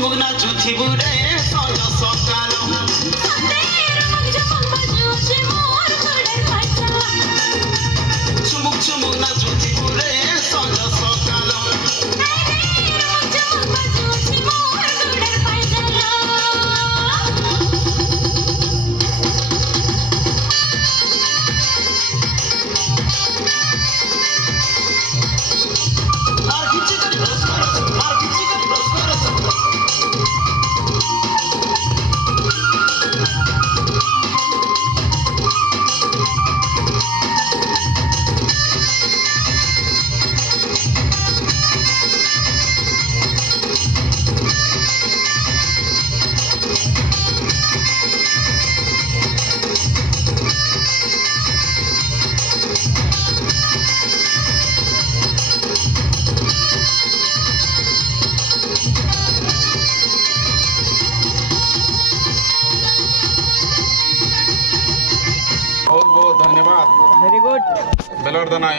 চুমুক নাচুথিবু রে সঞ্জ সকাল চুমুক চুমুক নাচুথিবু রে সঞ্জ সকাল আর কিছু করে রস করো আর কিছু করে রস করো बहुत बहुत धन्यवाद व्हेरी गुड बेलवर्धना